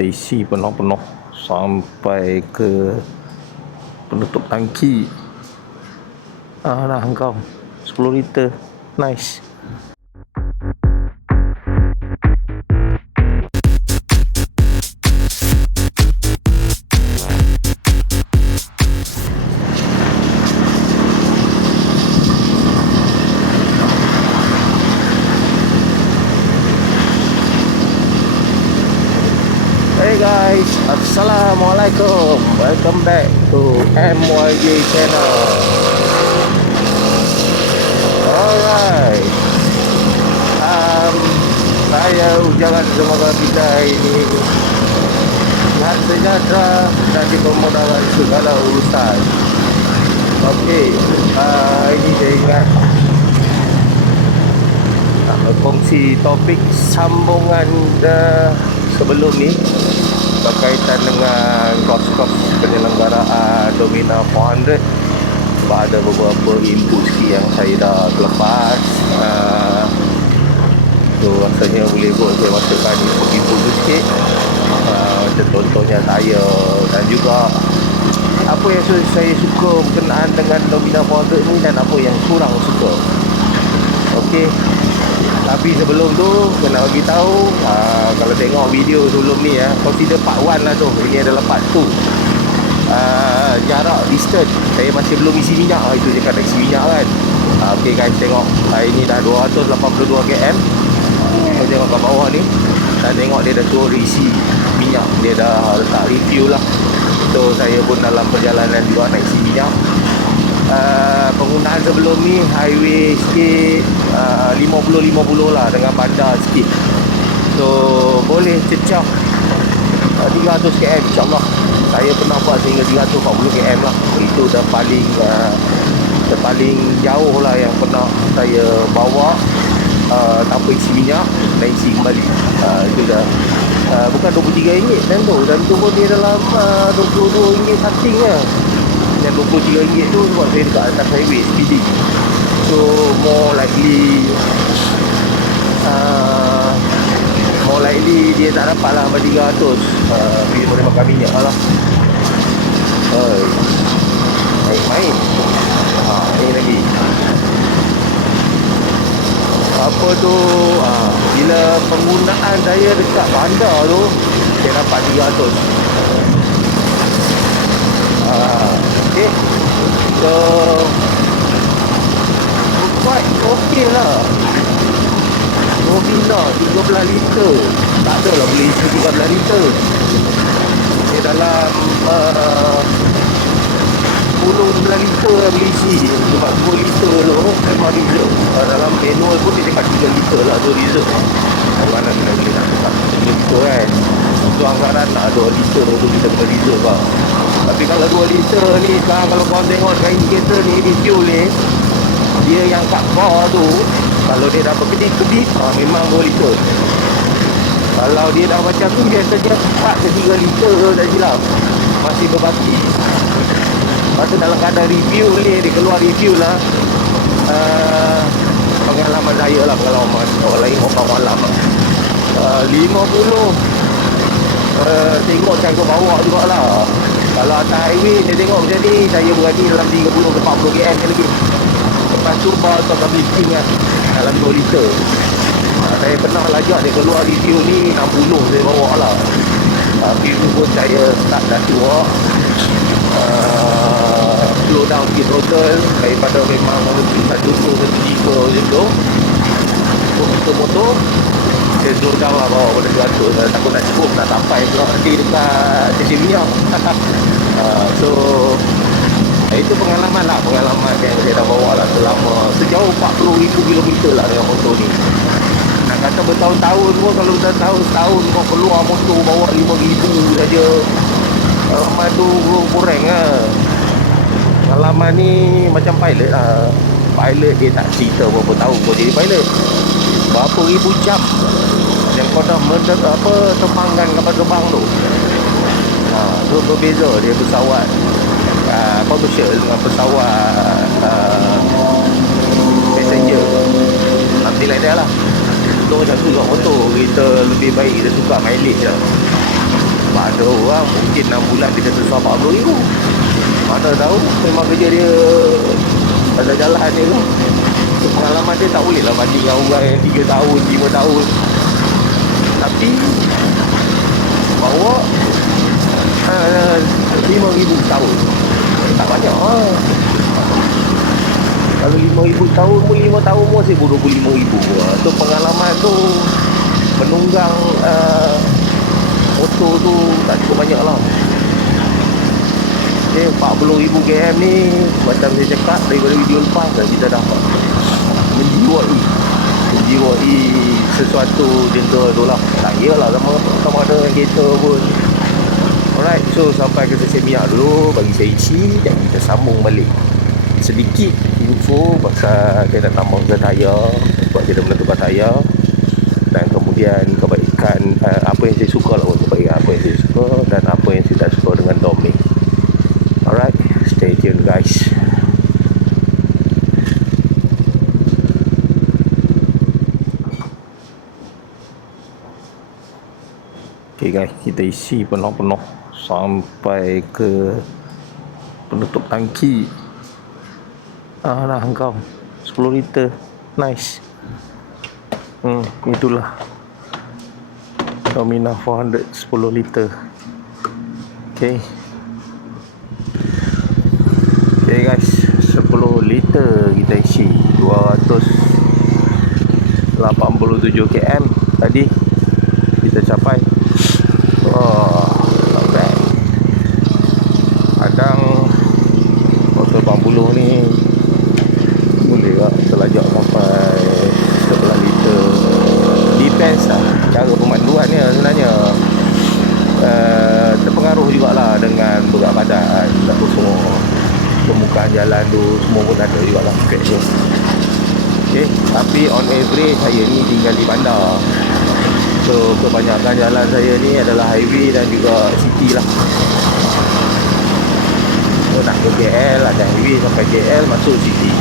isi penuh-penuh sampai ke penutup tangki. Ah dah engkau. 10 liter. Nice MYJ channel. Alright. Um, Saya ujangan semoga kita ini. Sihat sejahtera dan dimudahkan segala urusan. Okey, uh, ini saya ingat. Nak berkongsi topik sambungan uh, sebelum ni berkaitan dengan kos-kos penyelenggaraan Domina 400 sebab ada beberapa input sikit yang saya dah lepas uh, so rasanya boleh buat saya masukkan input-input tu sikit uh, macam contohnya tayar dan juga apa yang saya suka berkenaan dengan Domina 400 ni dan apa yang kurang suka Okey. Tapi sebelum tu kena bagi tahu uh, kalau tengok video sebelum ni ya, consider part 1 lah tu. Ini adalah part 2. Uh, jarak distance. Saya masih belum isi minyak. Ah, itu je kan isi minyak kan. Uh, ok guys tengok. Uh, ini dah 282 km. Uh, tengok kat bawah ni. Dan tengok dia dah turun isi minyak. Dia dah letak review lah. So saya pun dalam perjalanan juga nak isi minyak. Uh, penggunaan sebelum ni highway sikit. Uh, 50-50 lah dengan bandar sikit. So boleh cecah. Uh, 300 km insyaAllah saya pernah buat sehingga 340 km lah. Itu dah paling uh, paling jauh lah yang pernah saya bawa. Uh, tanpa isi minyak dan isi kembali. Uh, itu dah. Uh, bukan RM23 dan tu. Dan tu pun dia dalam uh, RM22 something lah. Yang RM23 tu sebab saya dekat atas highway speeding. So more likely uh, more likely dia tak dapat lah sampai 300 uh, dia boleh makan minyak lah Oi. Main main. Ha, ni lagi. Apa tu? Ha, bila penggunaan daya dekat bandar tu saya dapat 300 ha, Okay So Quite okay lah Novina 13 liter. Tak ada lah isi 13 liter. Dia dalam uh, 10-11 liter boleh isi Sebab 2 liter tu memang diesel uh, Dalam manual pun dia cakap 3 liter lah tu kita boleh nak cakap 3 liter kan. Tu anggaran nak 2 liter tu kita kena diesel lah tapi kalau 2 liter ni sekarang kalau korang tengok dekat indikator ni fuel ni dia yang kat core tu kalau dia dah berkedip-kedip ha, memang 2 liter kalau dia dah macam tu biasanya 4 ke 3 liter tu tak silap masih berbaki. Lepas tu dalam keadaan review ni dia keluar review lah. Uh, pengalaman saya lah pengalaman orang lain orang malam uh, 50 uh, tengok cara bawa jugalah. Kalau atas highway saya tengok macam ni saya berani dalam 30 ke 40 km lagi lepas tu bawa tu akan lifting kan dalam 2 liter. Ha, saya pernah lajak dia keluar review ni 60 saya bawa lah. Tapi tu pun saya start dah tua. Uh, slow down sikit throttle daripada memang bisa duduk ke 3 macam tu. Motor-motor. Saya slow down lah bawa pada 200 saya takut nak cukup nak sampai. Pula nanti dekat stesen minyak uh, so eh, itu pengalaman lah pengalaman yang saya dah bawa lah selama sejauh 40,000 km lah dengan motor ni. Nak kata bertahun-tahun pun kalau dah tahun setahun kau keluar motor bawa 5,000 saja. Pengalaman tu kurang lah. Pengalaman ni macam pilot lah. Pilot dia tak cerita berapa tahun kau jadi pilot. Berapa ribu jam yang kau dah mender, apa terbangkan kapal terbang tu. Ha, tu berbeza dia pesawat commercial dengan pesawat uh, passenger. Something like that lah. Tu macam tu kat motor. Kita lebih baik kita suka mileage lah. Ada orang mungkin 6 bulan dia kata suap 40 ribu. Mana tahu memang kerja dia ada jalan dia tu. So, pengalaman dia tak boleh lah banding dengan orang yang 3 tahun 5 tahun. Tapi bawa uh, 5 ribu tahun tak banyak lah kalau 5 ribu tahun pun 5 tahun pun saya 25 ribu tu pengalaman tu penunggang uh, motor tu tak cukup banyak lah Okay, 40,000 km ni macam saya cakap daripada video lepas dah kita dapat. Menjiwai. Menjiwai sesuatu jenera tu lah tak kira lah sama, sama ada kereta pun so sampai ke sesi minyak dulu bagi saya isi dan kita sambung balik. Sedikit info pasal dia nak tambang ke tayar sebab dah mula tukar tayar dan kemudian kebaikan uh, apa yang saya suka lah kebaikan apa yang saya suka dan apa yang saya tak suka dengan dom ni. Alright stay tuned guys. Ok guys kita isi penuh-penuh sampai ke penutup tangki. Ah dah engkau 10 liter. Nice. Hmm, itulah. Domina 400 10 liter. Okay. Okay guys, 10 liter kita isi. 287 km tadi kita capai. Oh, not bad. Kadang motor 40 ni boleh tak terlajak sampai 11 liter depends lah cara pemanduan ni sebenarnya uh, terpengaruh jugalah dengan berat badan dan semua permukaan jalan tu semua pun ada jugalah scratch tu okay. tapi on average saya ni tinggal di bandar so kebanyakan jalan saya ni adalah highway dan juga city lah. So, nak ke KL ada highway sampai KL masuk city.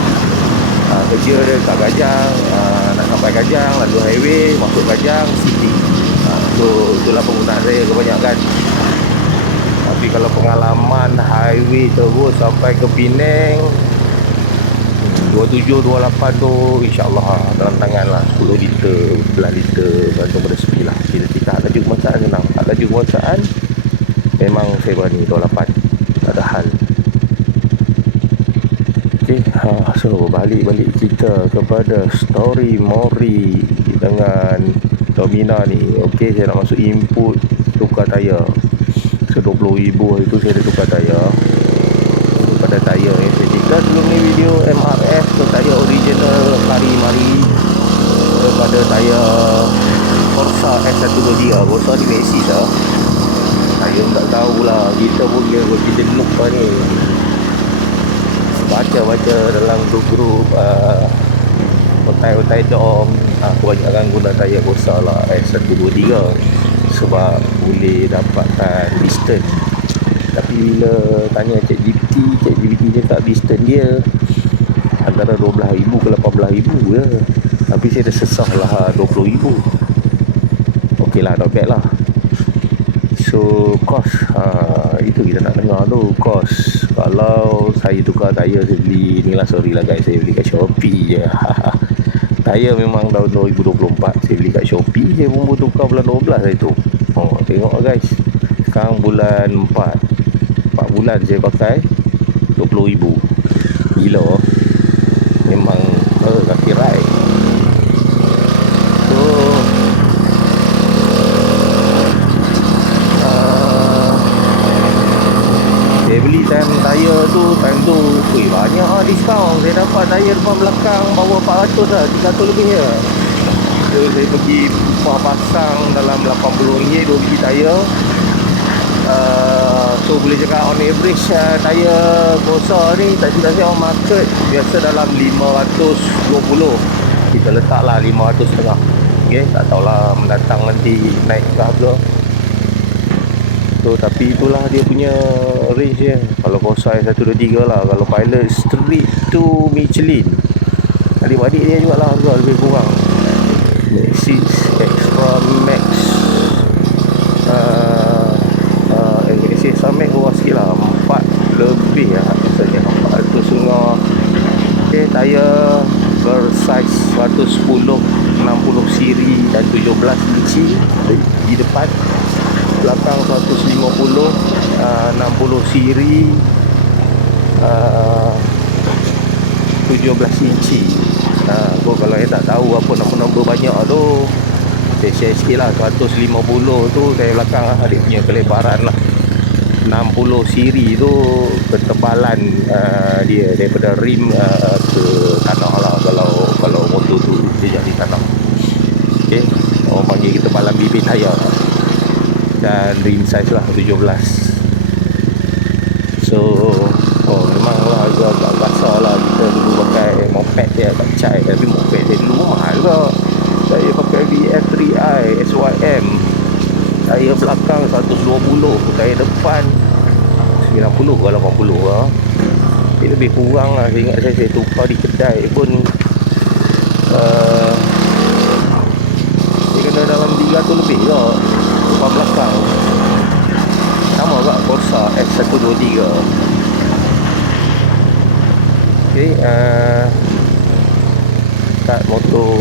Uh, kerja dia kat Gajang uh, nak sampai Gajang lalu highway masuk Gajang city. Uh, so itulah penggunaan saya kebanyakan. Tapi kalau pengalaman highway terus sampai ke Penang 27, 28 tu insyaAllah dalam tangan lah 10 liter, 11 liter gantung pada sepi lah kita, kita laju kemaksaan senang tak laju kemaksaan memang saya berani 28 tak ada hal Okey, ha, so balik-balik kita kepada story Mori dengan Domina ni. Okey, saya nak masuk input tukar tayar. So 20,000 itu saya dah tukar tayar. Pada tayar saya cakap sebelum ni video MRF ke tayar original Kari Mari. Daripada tayar Corsa S123 Corsa di Messi lah saya tak tahulah kita punya kita lupa ni. Baca-baca dalam grup-grup uh, otai-otai dom. Uh, kebanyakan guna tayar besar lah S123 sebab boleh dapatkan distance bila tanya Cik GPT Cik GPT cakap distance dia antara 12,000 ke 18,000 je. Tapi saya dah sesah lah 20,000 ok lah not bad lah. So cost ha, itu kita nak dengar tu. Cost kalau saya tukar tayar saya beli ni lah sorry lah guys saya beli kat Shopee je. Tayar memang tahun 2024 saya beli kat Shopee saya pun tukar bulan 12 hari tu. Oh, tengok lah guys sekarang bulan 4 4 bulan saya pakai 20,000 gila memang uh, kaki ride so saya beli time tayar tu time tu weh banyak lah diskaun. Saya dapat tayar depan belakang bawa 400 lah 300 lebih je. So saya pergi upah pasang dalam 80 ringgit 2 biji tayar uh, so boleh cakap on average uh, tayar Corsa ni tak silap saya on market biasa dalam 520 kita letak lah 500 setengah okay, tak tahulah mendatang nanti naik ke harga So tapi itulah dia punya range dia. Kalau Corsair 123 lah. Kalau Pilot Street tu Michelin. Adik-adik dia juga lah harga lebih kurang. Maxis Extra Max. Uh, CC Summit murah sikit lah. 4 lebih lah rasanya. 400 setengah. Ok tayar bersaiz 110 60 siri dan 17 inci di depan. Belakang 150 uh, 60 siri uh, 17 inci. Uh, kalau yang tak tahu apa nombor-nombor banyak tu saya share sikit lah. 150 tu saya belakang lah dia punya kelebaran lah 60 siri tu ketebalan uh, dia daripada rim uh, ke tanah lah kalau kalau motor tu dia jadi tanah. Ok orang panggil ketebalan bibit tayar dan rim size lah 17 so oh memang lah agak-agak basah lah kita dulu pakai moped dia cai tapi moped dia mahal juga. Saya pakai VF3i SYM tayar belakang 120 tayar depan. 90 ke 80 lah dia lebih kurang lah. Saya ingat saya, saya tukar di kedai pun uh, dia kena dalam 300 lebih ke depan belakang. Sama kat Corsa S123 ok uh, start motor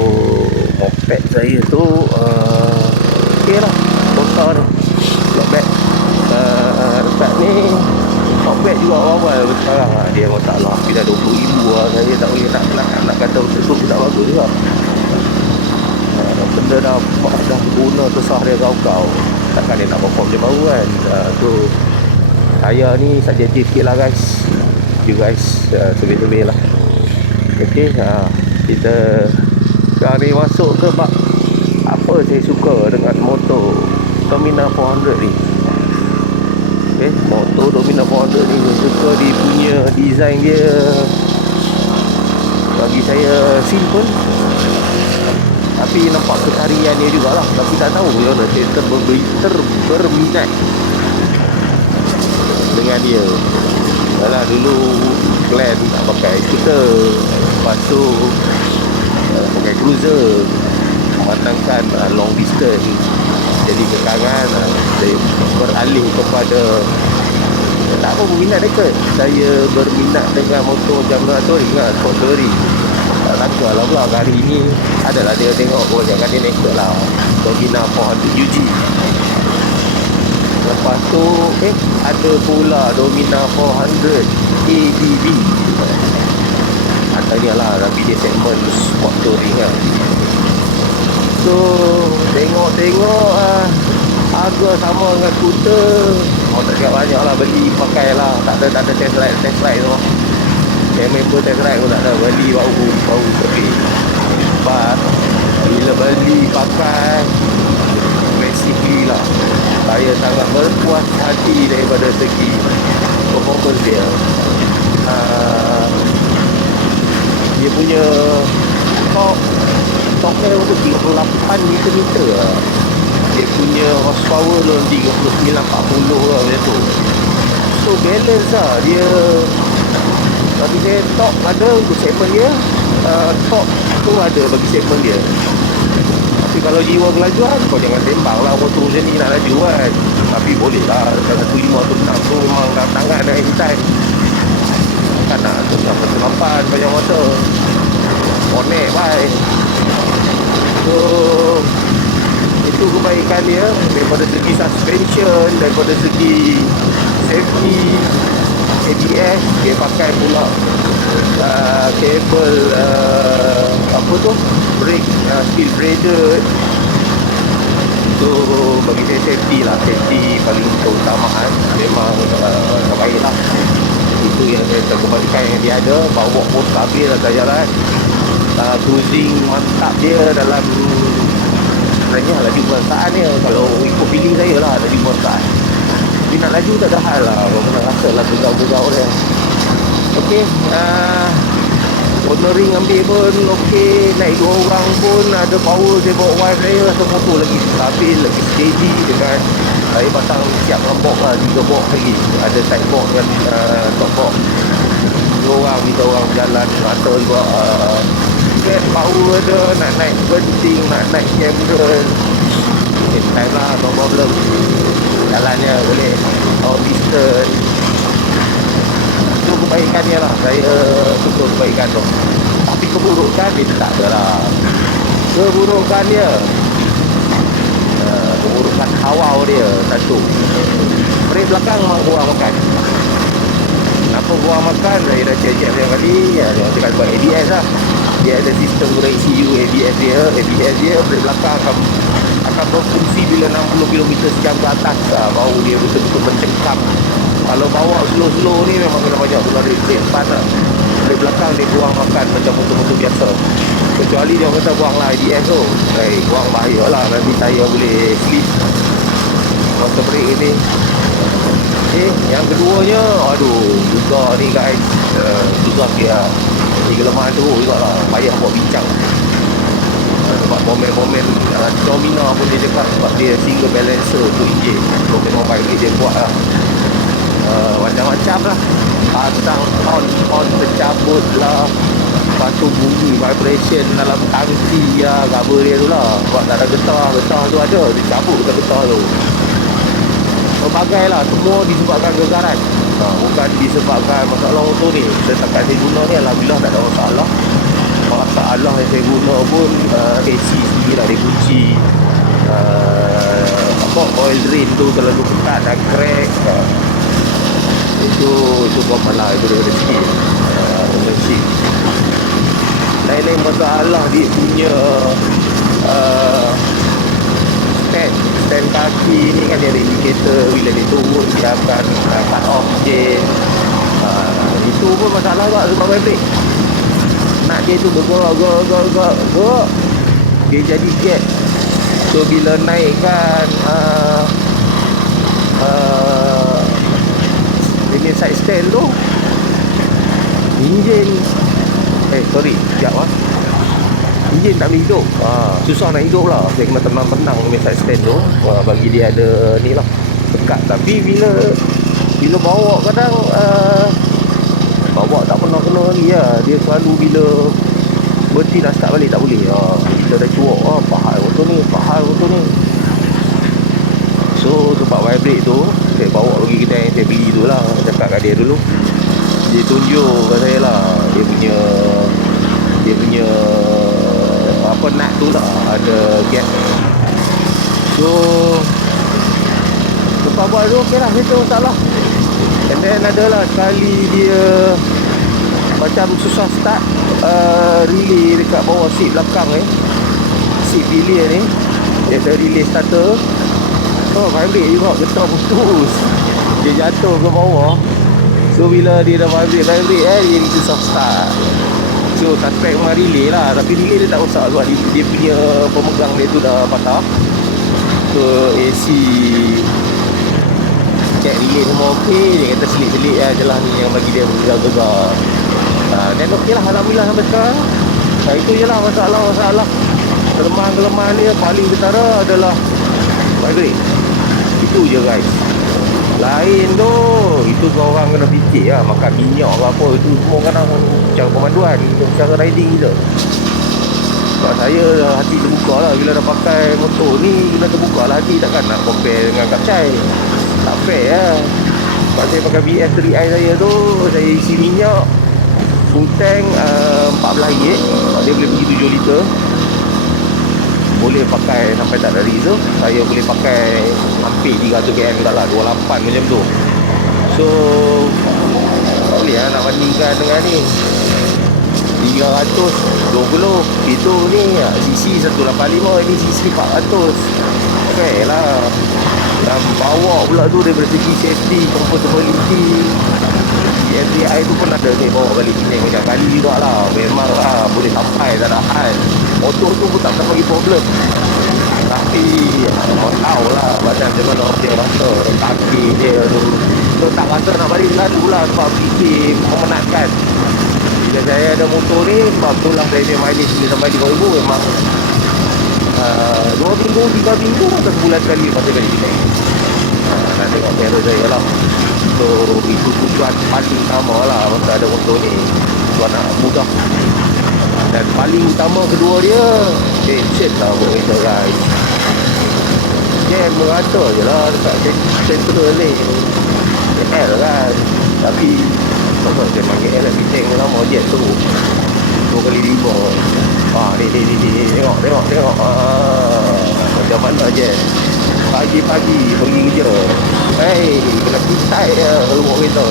moped saya tu uh, ok lah Corsa ni not bad dekat ni moped juga awal-awal sekarang. Lah dia masalah tapi dah 20 ribu lah. Saya tak boleh nak, nak, nak kata betul tu tak bagus juga. Uh, benda dah dah guna besar dia kau-kau. Takkan dia nak perform dia baru kan? Uh, tu saya ni subjektif sikit lah guys. You guys uh, lebih-lebih lah. Ok uh, kita sekarang ni masuk ke bak apa saya suka dengan motor Domina 400 ni. Ok motor Domina 400 ni saya suka dia punya design dia. Bagi saya simple. Tapi nampak ketarian dia jugalah. Tapi tak tahu ya saya terber, terberminat dengan dia. Yalah dulu plan nak pakai scooter Lepas tu uh, pakai cruiser Memandangkan uh, long distance Jadi kekangan Saya beralih kepada Tak apa berminat dekat Saya berminat dengan motor Jamra tu Sport Touring Tak sangka lah pula hari ni Adalah dia tengok Oh jangan dia naked lah Dominar 400 UG Lepas tu eh ada pula Domina 400 ADV. Katanya lah tapi dia segmen sport touring kan. So tengok-tengok ah harga sama dengan skuter. Oh tak banyak lah beli pakai lah. Tak ada tak ada test ride test ride tu. Saya member test ride pun tak ada beli baru baru sepi. But bila beli pakai basically lah saya sangat berpuas hati daripada segi performance dia uh, dia punya top topnya untuk 38 meter meter lah dia punya horsepower tu 39 40 lah macam tu. So balance lah. Dia tapi saya top ada untuk segmen dia uh, top tu ada bagi segmen dia. Tapi kalau jiwa kelajuan kau jangan tembak lah. Motor macam ni nak laju kan. Tapi boleh lah. Dalam satu lima tu enam tu memang dah tangan dah anytime kan nak tu sampai selapan banyak motor. Connect bye so itu kebaikan dia. Daripada segi suspension daripada segi safety ABS dia pakai pula uh, kabel uh, apa tu? Brake uh, steel braided so bagi saya safety lah. Safety paling keutamaan. Memang uh, terbaik lah. Itu yang saya terkembalikan yang dia ada. Bawa pun stabil atas jalan uh, cruising mantap dia dalam sebenarnya laju perasaan dia. Kalau ikut feeling saya lah laju perasaan tapi nak laju tak ada hal lah. Orang pernah rasa lah tegak-tegak orang Ok uh, Cornering ambil pun ok Naik dua orang pun Ada power saya bawa wife saya. Rasa motor lagi. Stabil Lagi steady dengan Saya pasang siap box lah Tiga box lagi. Ada side box dan uh, top box. Dua orang Tiga orang jalan. Rasa juga uh, Get power ada Nak naik penting Nak naik camera Same time lah No problem. Jalannya boleh. Long distance itu kebaikannya lah. Saya suka kebaikan tu. Tapi keburukan dia tak ada lah. Keburukan dia. Uh, keburukan hawau dia satu. Brake belakang memang kurang makan. Kenapa kurang makan? Saya dah cek-cek banyak kali ya, Dia cakap sebab ABS lah Dia ada sistem guna ECU ABS dia. ABS dia brake belakang akan akan berfungsi bila 60 km sejam ke atas. Lah, Baru dia betul-betul mencengkam. Kalau bawa slow-slow ni memang kena banyak guna brake depan lah Brake belakang dia kurang makan macam motor-motor biasa. Kecuali dia kata buang lah ABS tu. Eh, buang bahaya lah. Nanti saya boleh slip Motor brake ni Okay, yang keduanya Aduh, juga ni guys. Uh, Juga dia Ni kelemahan tu juga lah Payah buat bincang. Uh, Sebab komen-komen uh, Domina pun dia cakap Sebab dia single balancer tu enjin Komen mobile ni dia buat lah. Uh, Macam-macam lah. Pasang on-on tercabut lah. Lepas tu bunyi vibration dalam tangki lah. Cover dia tu lah. Sebab tak ada getah Getah tu ada. Dia cabut getah-getah tu pelbagai lah semua disebabkan gegaran ha, bukan disebabkan masalah motor ni. Setakat saya guna ni Alhamdulillah tak ada masalah. Masalah yang saya guna pun uh, AC sendiri lah dia kunci. Uh, apa oil drain tu terlalu ketat dan crack uh, itu itu common lah itu daripada sikit. Uh, mesin lain-lain masalah dia punya uh, stand stand kaki ni kan dia ada indicator bila dia turun dia akan uh, cut off je. Uh, itu pun masalah juga sebab vibrate nak dia tu bergerak gerak gerak gerak dia jadi jet so bila naikkan uh, uh, ini side stand tu enjin eh sorry sekejap lah enjin tak boleh hidup. Ha, susah nak hidup lah. Saya kena tenang-tenang punya side stand tu. Ha, bagi dia ada ni lah. Dekat. Tapi bila bila bawa kadang uh, bawa tak pernah kena lagi lah. Dia selalu bila berhenti nak start balik tak boleh. Ha, kita dah cuak ha, pahal motor ni pahal motor ni. So sebab vibrate tu saya bawa pergi kedai yang saya beli tu lah. Cakap kat dia dulu. Dia tunjuk kat saya lah dia punya dia punya apa nut tu lah ada gap so lepas buat tu ok lah itu masalah and then ada lah sekali dia macam susah start. Uh, relay dekat bawah seat belakang ni seat pillion ni dia ada relay starter. Oh vibrate juga getah putus dia jatuh ke bawah so bila dia dah vibrate vibrate eh dia susah start So suspect memang relay lah. Tapi relay dia tak rosak sebab dia, dia punya pemegang dia tu dah patah. So AC Check relay semua ok Dia kata selit-selit lah je lah ni yang bagi dia bergegar-gegar Dan ok lah Alhamdulillah sampai sekarang. Uh, Itu je lah masalah-masalah Kelemahan-kelemahan dia paling ketara adalah Migrate. Itu je guys lain tu. Itu kau orang kena fikir lah makan minyak ke apa. Itu semua kadang cara pemanduan cara riding kita. Sebab saya hati terbuka lah. Bila dah pakai motor ni kena terbuka lah hati takkan nak compare dengan kapcai tak fair lah. Sebab saya pakai BF 3i saya tu saya isi minyak full tank uh, 14 ringgit. Dia boleh pergi 7 liter boleh pakai sampai tak dari tu saya boleh pakai hampir 300 km lah 28 macam tu. So tak boleh lah nak bandingkan dengan ni. 320 itu ni CC 185 ini CC 400 fair lah. Dan bawa pula tu daripada segi safety comfortability FDI tu pun ada ni bawa balik sini macam kali juga lah. Memang lah boleh sampai tak ada hal motor tu pun tak pernah bagi problem. Tapi kau tahu lah macam macam mana dia rasa kaki dia tu. Tu tak rasa nak balik lalu lah sebab fikir memenatkan. Bila saya ada motor ni sebab tu lah saya punya mileage ni sampai 5,000 memang uh, 2 minggu, 3 minggu atau sebulan sekali pasal kali sini uh, nak tengok cara saya lah so itu tujuan paling utama lah. Masa ada motor ni. Tuan nak mudah. Dan paling utama kedua dia tension lah buat kita guys. Jam merata je lah. Dekat central ni. KL kan. Tapi tahu dia panggil KL Bising lama jet tu. Dua kali lima. Ah, ni, ni, ni, ni, tengok, tengok, tengok. Ah, Macam mana jet? Pagi-pagi pergi kerja Hei, kena pisai je Rumah kereta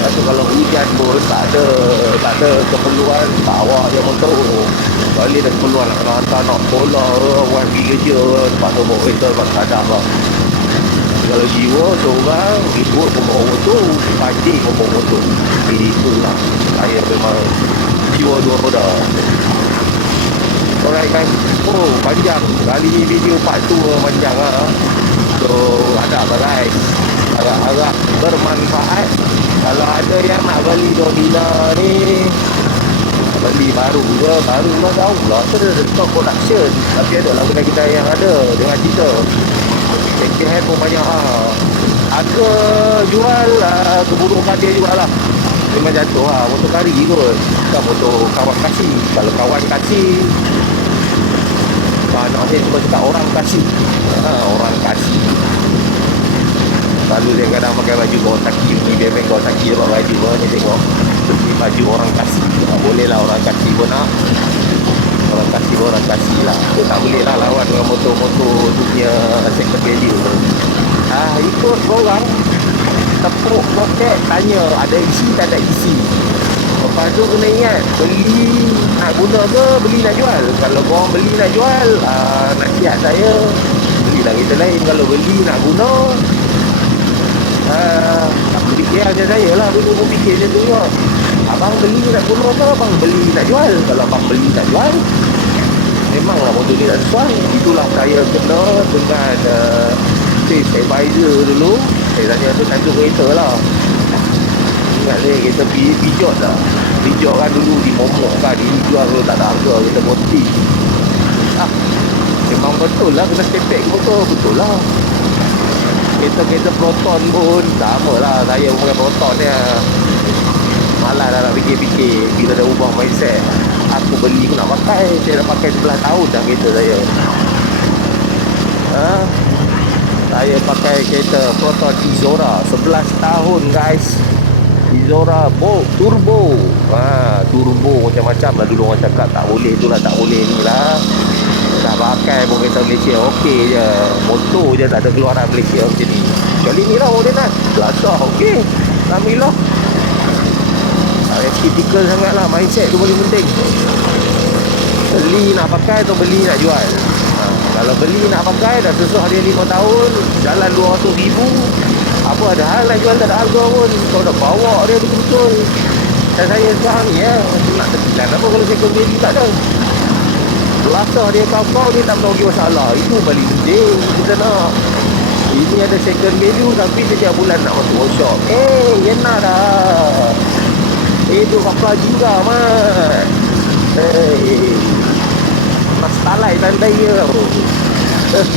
Lepas kalau hujan pun tak ada tak ada keperluan bawa je motor. Kali ada keperluan nak kena hantar nak ke, buat pergi kerja ke, tempat tu bawa kereta tempat kadang lah. Kalau jiwa seorang ribut pun bawa motor, pancing pun bawa motor. Jadi itulah saya memang jiwa dua roda. Alright guys. Oh, panjang. Kali ni video part 2 memang panjang lah. So, ada apa guys? Agak-agak bermanfaat. Kalau ada yang nak beli Domina ni Beli baru ke? Baru lah tahu lah ada stock production Tapi ada lah kedai-kedai yang ada Dengan kita hand pun banyak lah Harga jual uh, Keburukan dia jual lah Memang jatuh lah Motor kari kot Bukan motor kawan kasih Kalau kawan kasih Saya cuma cakap orang kasih. Ha, Orang kasih. Selalu dia kadang pakai baju kau taki ni Dia kau taki orang baju kau ni tengok Ni baju orang kasih. Tak Boleh lah orang kasih pun nak. Orang kasih pun orang kasih lah. Dia tak boleh lah lawan dengan motor-motor dunia second value Ah Ikut korang Tepuk loket Tanya ada isi tak ada isi Lepas tu kena ingat Beli nak guna ke Beli nak jual. Kalau korang beli nak jual uh, Nasihat saya Belilah kereta lain. Kalau beli nak guna uh, Fikir macam saya lah. Dulu pun fikir macam tu juga. Abang beli nak guna ke Abang beli nak jual? Kalau abang beli nak jual Memanglah motor ni tak sesuai. Itulah saya kena dengan uh, Sales advisor dulu. Saya tanya tu tajuk kereta lah Ingat saya kita pijot lah. Pijot kan dulu di momok kan Ini jual kalau tak ada harga Kita moti ah, Memang betul lah Kena stepek motor Betul lah. Kereta-kereta Proton pun Sama lah Saya pakai Proton ni lah Malah dah nak fikir-fikir Bila dah ubah mindset Aku beli aku nak pakai Saya dah pakai 11 tahun dah kereta saya. Ha? Saya pakai kereta Proton Izora 11 tahun guys Izora Bo Turbo. Ha, Turbo macam-macam lah dulu orang cakap. Tak boleh tu lah tak boleh ni lah. Dah pakai pun kereta Malaysia. Okey je. Motor je tak ada keluaran Malaysia macam ni. Kali ni lah model kan Belasah okey. Alhamdulillah Tak payah typical sangat lah Mindset tu paling penting. Beli nak pakai atau beli nak jual? Ha, Kalau beli nak pakai Dah susah dia 5 tahun Jalan 200 ribu Apa ada hal nak jual tak ada harga pun. Kau dah bawa dia betul-betul Dan saya sekarang ni ya Nak tekan apa kalau second baby tak ada. Belasah dia kau-kau Dia tak pernah bagi masalah. Itu paling penting Kita nak. Ini ada second value Tapi setiap bulan nak masuk workshop. Eh Enak dah. Eh tu apa juga mat? Eh Mas talai tandai je tau eh.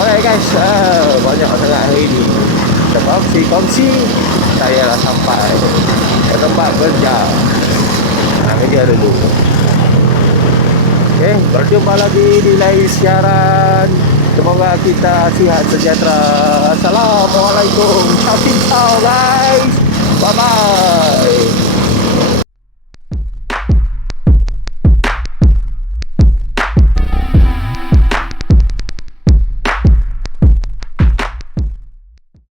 Alright guys. Uh, Banyak sangat hari ni kongsi-kongsi Saya dah sampai Ke tempat kerja Nak kerja dulu Okay, berjumpa lagi di lain siaran. Semoga kita sihat sejahtera. Assalamualaikum. Happy guys. Bye bye.